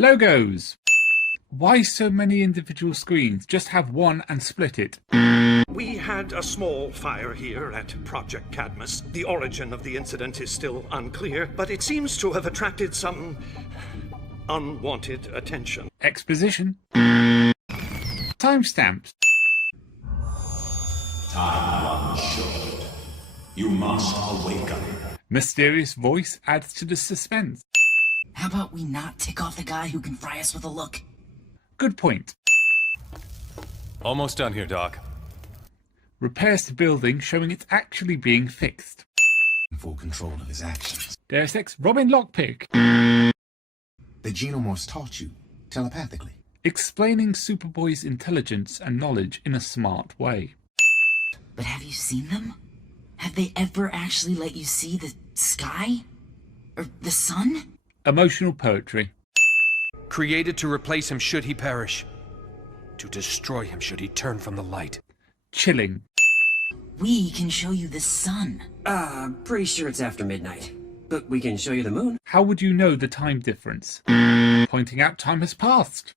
Logos. Why so many individual screens? Just have one and split it. We had a small fire here at Project Cadmus. The origin of the incident is still unclear, but it seems to have attracted some unwanted attention. Exposition. Timestamps. Time runs short. You must awaken. Mysterious voice adds to the suspense. How about we not tick off the guy who can fry us with a look? Good point. Almost done here, Doc. Repairs to building showing it's actually being fixed. In full control of his actions. Deus Ex Robin Lockpick. The Xenomorphs taught you telepathically. Explaining Superboy's intelligence and knowledge in a smart way. But have you seen them? Have they ever actually let you see the sky? Or the sun? Emotional poetry. Created to replace him should he perish. To destroy him should he turn from the light. Chilling. We can show you the sun. Pretty sure it's after midnight. But we can show you the moon. How would you know the time difference? Pointing out time has passed.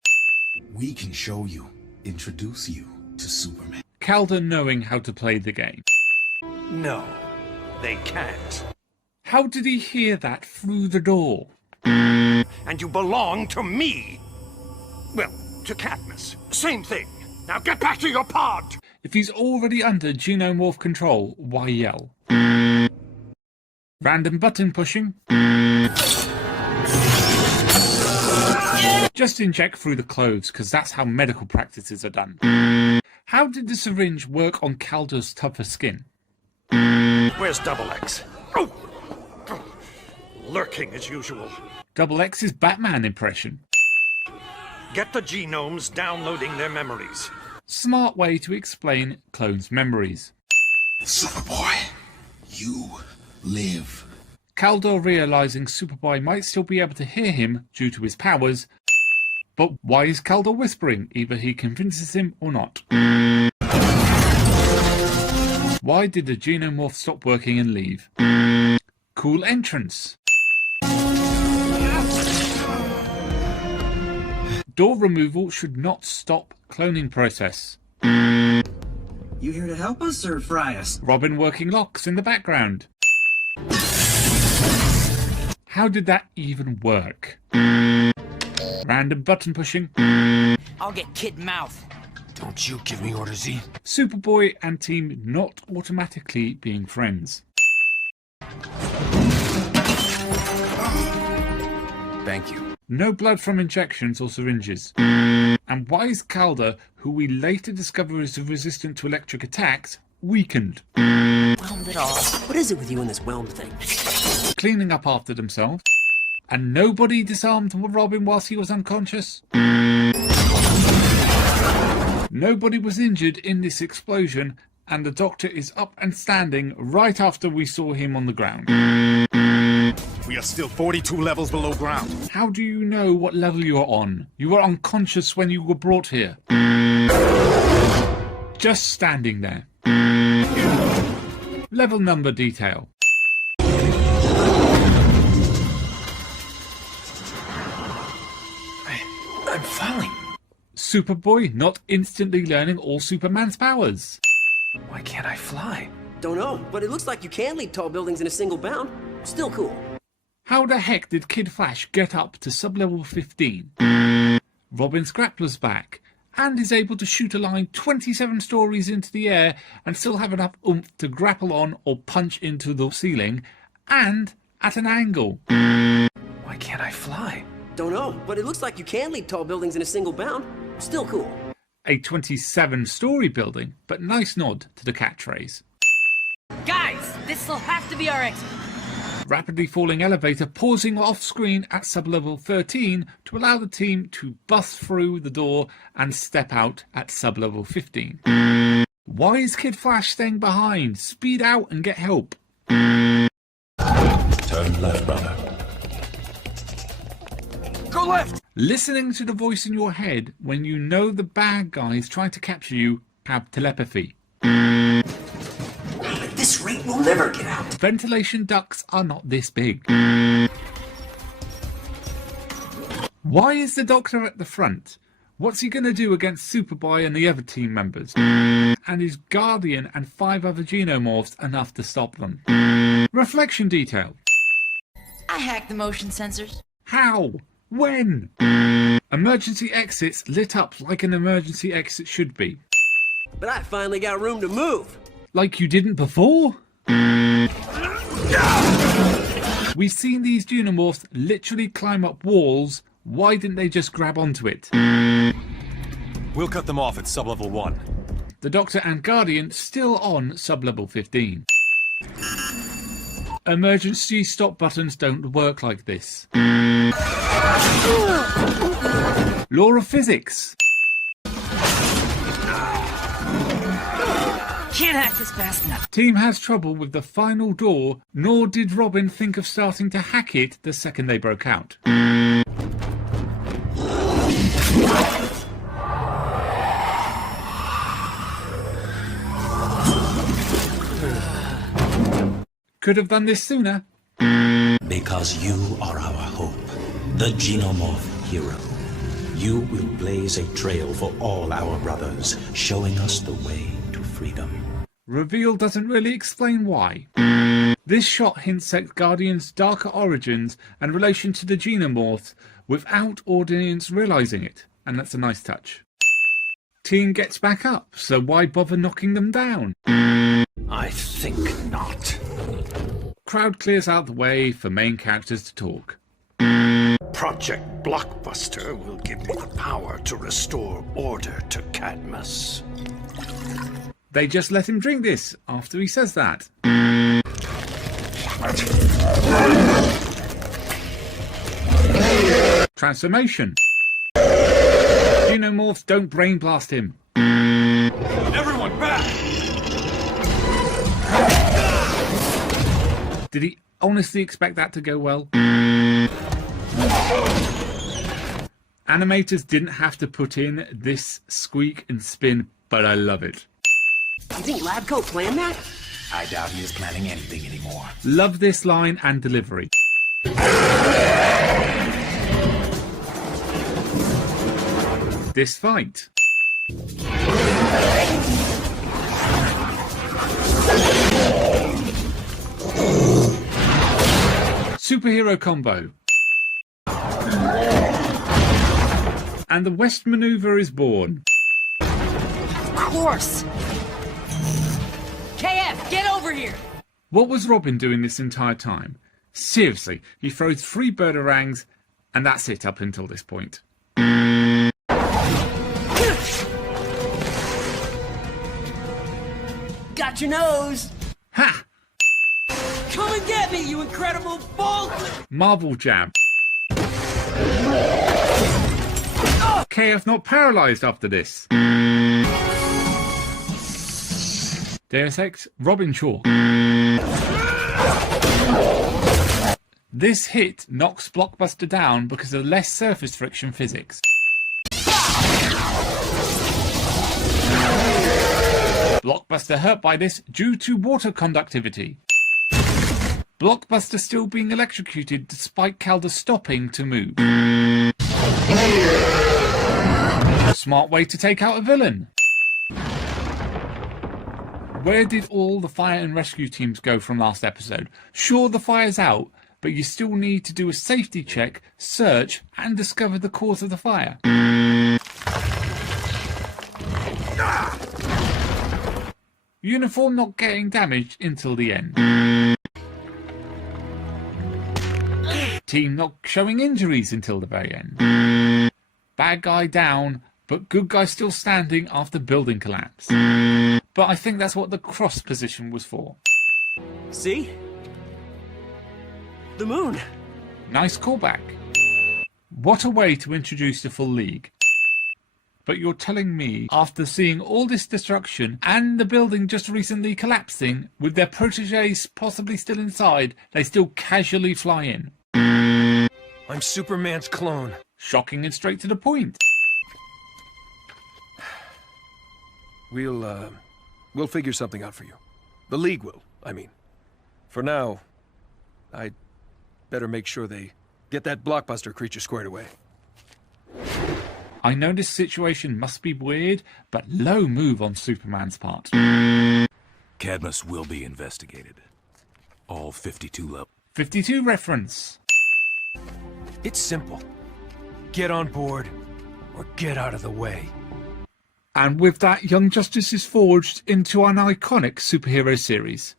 We can show you, introduce you to Superman. Calder knowing how to play the game. No, they can't. How did he hear that through the door? And you belong to me. Well, to Cadmus. Same thing. Now get back to your pod! If he's already under Xenomorph control, why yell? Random button pushing. Just inject through the clothes, because that's how medical practices are done. How did the syringe work on Calder's tougher skin? Where's Double X? Oh! Lurking as usual. Double X's Batman impression. Get the genomes downloading their memories. Smart way to explain clones' memories. Superboy, you live. Calder realising Superboy might still be able to hear him due to his powers. But why is Calder whispering? Either he convinces him or not. Why did the Xenomorph stop working and leave? Cool entrance. Door removal should not stop cloning process. You here to help us or fry us? Robin working locks in the background. How did that even work? Random button pushing. I'll get Kid Mouth. Don't you give me orders, Z. Superboy and team not automatically being friends. Thank you. No blood from injections or syringes. And why is Calder, who we later discover is resistant to electric attacks, weakened? Whelmed it all. What is it with you and this whelmed thing? Cleaning up after themselves. And nobody disarmed Robin whilst he was unconscious. Nobody was injured in this explosion, and the Doctor is up and standing right after we saw him on the ground. We are still 42 levels below ground. How do you know what level you are on? You were unconscious when you were brought here. Just standing there. Level number detail. I'm falling. Superboy not instantly learning all Superman's powers. Why can't I fly? Don't know, but it looks like you can leap tall buildings in a single bound. Still cool. How the heck did Kid Flash get up to sub-level 15? Robin's grappler's back, and is able to shoot a line 27 stories into the air and still have enough oomph to grapple on or punch into the ceiling, and at an angle. Why can't I fly? Don't know, but it looks like you can leap tall buildings in a single bound. Still cool. A 27-story building, but nice nod to the catchphrase. Guys, this'll have to be our exit. Rapidly falling elevator pausing off-screen at sub-level 13 to allow the team to bust through the door and step out at sub-level 15. Why is Kid Flash staying behind? Speed out and get help. Turn left, brother. Go left! Listening to the voice in your head when you know the bad guys trying to capture you have telepathy. At this rate, we'll never get out. Ventilation ducts are not this big. Why is the Doctor at the front? What's he going to do against Superboy and the other team members? And is Guardian and 5 other Xenomorphs enough to stop them? Reflection detail. I hacked the motion sensors. How? When? Emergency exits lit up like an emergency exit should be. But I finally got room to move. Like you didn't before? We've seen these Xenomorphs literally climb up walls. Why didn't they just grab onto it? We'll cut them off at sublevel 1. The Doctor and Guardian still on sublevel 15. Emergency stop buttons don't work like this. Law of physics. Can't hack this fast enough. Team has trouble with the final door, nor did Robin think of starting to hack it the second they broke out. Could have done this sooner. Because you are our hope, the Xenomorph hero. You will blaze a trail for all our brothers, showing us the way to freedom. Reveal doesn't really explain why. This shot hints at Guardian's darker origins and relation to the Xenomorphs without audience realising it, and that's a nice touch. Team gets back up, so why bother knocking them down? I think not. Crowd clears out the way for main characters to talk. Project Blockbuster will give me the power to restore order to Cadmus. They just let him drink this after he says that. Transformation. Xenomorphs don't brain blast him. Everyone back! Did he honestly expect that to go well? Animators didn't have to put in this squeak and spin, but I love it. You think Labco planned that? I doubt he is planning anything anymore. Love this line and delivery. This fight. Superhero combo. And the West maneuver is born. Of course. KF, get over here. What was Robin doing this entire time? Seriously, he throws 3 birdarangs, and that's it up until this point. Got your nose. Ha! Come and get me, you incredible bull! Marvel jab. KF not paralysed after this. Deus Ex, Robin Shaw. This hit knocks Blockbuster down because of less surface friction physics. Blockbuster hurt by this due to water conductivity. Blockbuster still being electrocuted despite Calder stopping to move. Smart way to take out a villain. Where did all the fire and rescue teams go from last episode? Sure, the fire's out, but you still need to do a safety check, search, and discover the cause of the fire. Uniform not getting damaged until the end. Team not showing injuries until the very end. Bad guy down, but good guy still standing after building collapse. But I think that's what the cross position was for. See? The moon. Nice callback. What a way to introduce the full league. But you're telling me, after seeing all this destruction and the building just recently collapsing, with their proteges possibly still inside, they still casually fly in? I'm Superman's clone. Shocking and straight to the point. We'll figure something out for you. The League will, I mean. For now, I'd better make sure they get that Blockbuster creature squared away. I know this situation must be weird, but low move on Superman's part. Cadmus will be investigated. All 52 levels. 52 reference. It's simple. Get on board, or get out of the way. And with that, Young Justice is forged into an iconic superhero series.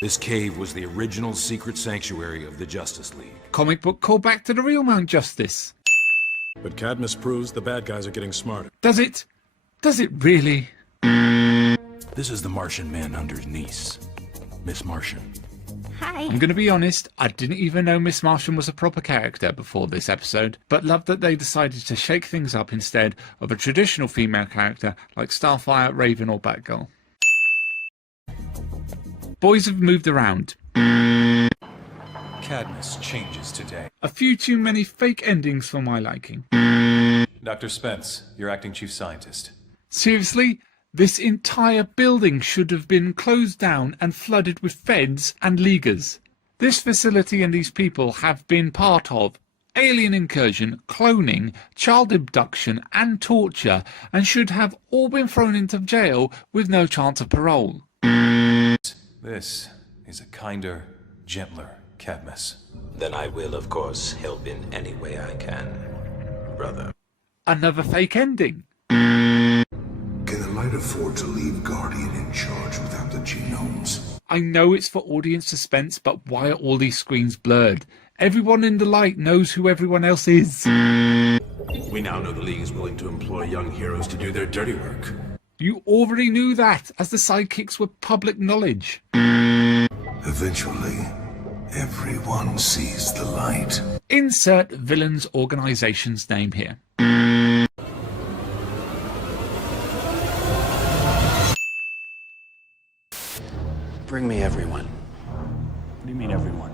This cave was the original secret sanctuary of the Justice League. Comic book callback to the real Mount Justice. But Cadmus proves the bad guys are getting smarter. Does it? Does it really? This is the Martian Manhunter's niece, Miss Martian. I'm going to be honest, I didn't even know Miss Martian was a proper character before this episode, but loved that they decided to shake things up instead of a traditional female character like Starfire, Raven or Batgirl. Boys have moved around. Cadmus changes today. A few too many fake endings for my liking. Dr. Spence, your acting chief scientist. Seriously? This entire building should have been closed down and flooded with feds and leaguers. This facility and these people have been part of alien incursion, cloning, child abduction and torture, and should have all been thrown into jail with no chance of parole. This is a kinder, gentler Cadmus. Then I will, of course, help in any way I can, brother. Another fake ending. Can the light afford to leave Guardian in charge without the genomes? I know it's for audience suspense, but why are all these screens blurred? Everyone in the light knows who everyone else is. We now know the League is willing to employ young heroes to do their dirty work. You already knew that, as the sidekicks were public knowledge. Eventually, everyone sees the light. Insert villain's organization's name here. Bring me everyone. What do you mean everyone?